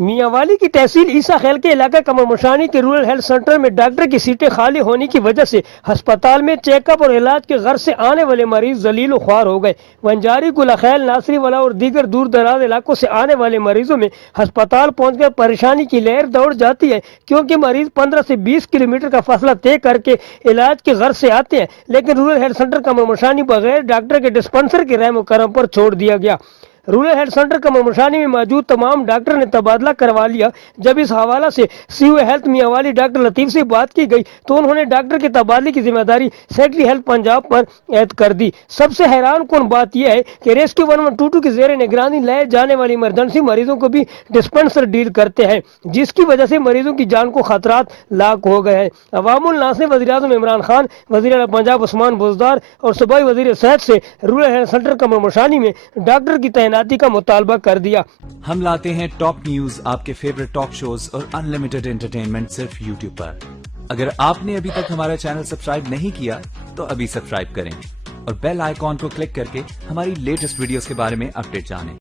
میاں والی کی تحصیل عیسیٰ خیل کے علاقہ کمرمشانی کے رورل ہیلتھ سینٹر میں ڈاکٹر کی سیٹیں خالی ہونے کی وجہ سے ہسپتال میں چیک اپ اور علاج کے غرض سے آنے والے مریض ذلیل و خوار ہو گئے۔ ونجاری، گلہ خیل، ناصری والا اور دیگر دور دراز علاقوں سے آنے والے مریضوں میں ہسپتال پہنچ کر پریشانی کی لہر دوڑ جاتی ہے، کیونکہ مریض 15 سے 20 کلومیٹر کا فاصلہ طے کر کے علاج کے غرض سے آتے ہیں، لیکن رورل ہیلتھ سینٹر کمرمشانی بغیر ڈاکٹر کے ڈسپنسر کے رحم و کرم پر چھوڑ دیا گیا۔ رورل ہیلتھ سینٹر کمرمشانی میں موجود تمام ڈاکٹر نے تبادلہ کروا لیا۔ جب اس حوالہ سے سی او ہیلتھ میاں والی ڈاکٹر لطیف سے بات کی گئی تو انہوں نے ڈاکٹر کے تبادلے کی ذمہ داری سیکٹری ہیلتھ پنجاب پر عائد کر دی۔ سب سے حیران کن بات یہ ہے کہ ریسکیو 1122 کی زیر نگرانی لائے جانے والی ایمرجنسی مریضوں کو بھی ڈسپنسر ڈیل کرتے ہیں، جس کی وجہ سے مریضوں کی جان کو خطرات لاحق ہو گئے ہیں۔ عوام الناس نے وزیر اعظم عمران خان، وزیر اعلیٰ پنجاب عثمان بزدار اور صوبائی وزیر صحت سے رورل ہیلتھ سینٹر کمرمشانی میں ڈاکٹر کی تعیناتی کا مطالبہ کر دیا۔ ہم لاتے ہیں ٹاپ نیوز، آپ کے فیورٹ ٹاک شوز اور ان لمیٹڈ انٹرٹینمنٹ صرف یوٹیوب پر۔ اگر آپ نے ابھی تک ہمارا چینل سبسکرائب نہیں کیا تو ابھی سبسکرائب کریں اور بیل آئیکن کو کلک کر کے ہماری لیٹسٹ ویڈیوز کے بارے میں اپڈیٹ جانیں۔